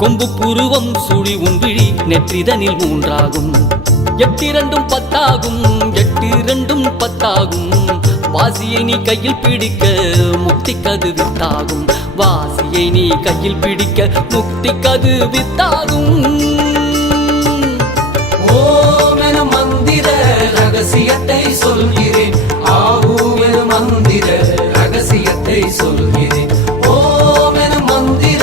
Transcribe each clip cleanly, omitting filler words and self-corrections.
கொம்பு புருவம் சுழி உன்விழி நெற்றிதனில் மூன்றாகும். எட்டிரண்டும் பத்தாகும், எட்டிரண்டும் பத்தாகும். வாசியை நீ கையில் பிடிக்க முக்தி கது வித்தாகும். வாசியை நீ கையில் பிடிக்க முக்தி கது வித்தாகும். ஓம் எனும் மந்திர ரகசியத்தை சொல்கிறேன். ஆவும் எனும் மந்திர ரகசியத்தை சொல்கிறேன். ஓம் எனும் மந்திர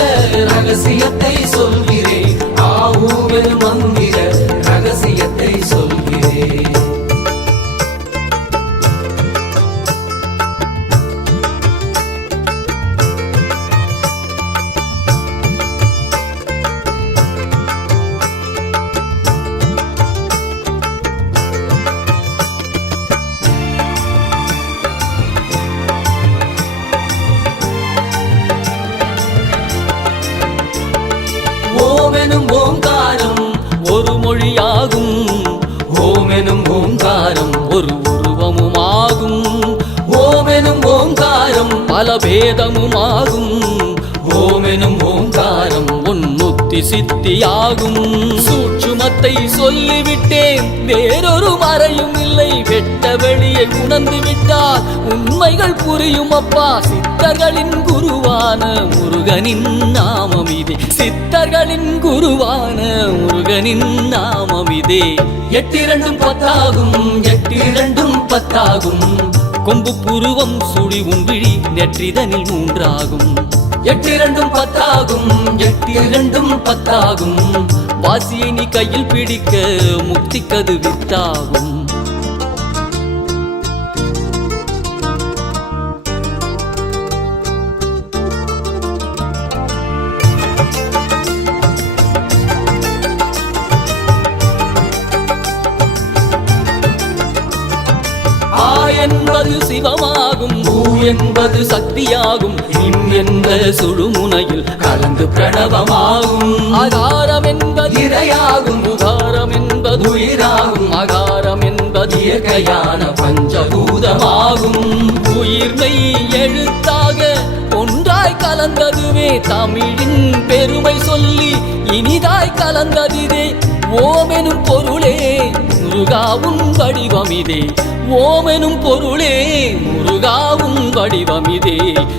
ரகசியத்தை சொல்கிறேன். ஆவும் எனும் மந்திர ரகசியத்தை சொல்கிறேன். ஓமெனும் ஓங்காரம் ஒரு மொழியாகும். ஓமெனும் ஓங்காரம் ஒரு உருவமுமாகும். ஓமெனும் ஓங்காரம் பல பேதமுமாகும். ஓமெனும் ஓங்காரம் உன்முத்தி சித்தியாகும். சூட்சுமத்தை சொல்லிவிட்டேன், வேறொரு மறையும் இல்லை. வெட்ட வெளியை உணர்ந்து விட்டால் உண்மைகள் புரியும் அப்பா. சித்தர்களின் குருவான முருகனின் நாமம் இதே. சித்தர்களின் குருவான முருகனின் நாமம் இதே. எட்டிரண்டும் பத்தாகும், எட்டிரண்டும் பத்தாகும். கொம்பு புருவம் சுழி உன்விழி நெற்றிதனில் மூன்றாகும். எட்டிரண்டும் பத்தாகும், எட்டிரண்டும் பத்தாகும். வாசியை நீ கையில் பிடிக்க முக்தி கது வித்தாகும். ஆ என்பது சிவமாகும், ஊ என்பது சக்தியாகும். இம் என்ற சுழுமுனையில் கலந்து பிரணவமாகும். ஆகாரம் என்பது இறையாகும், உகாரம் என்பது உயிராகும். அகாரம் என்பது இயற்கையான பஞ்சபூதமாகும். உயிர்மை எழுத்தாக ஒன்றாய் கலந்ததுவே தமிழின் பெருமை சொல்லி இனிதாய் கலந்ததிதே. ஓமெனும் பொருளே முருகாவும் வடிவமிதே. ஓமெனும் பொருளே முருகாவும் வடிவமிதே.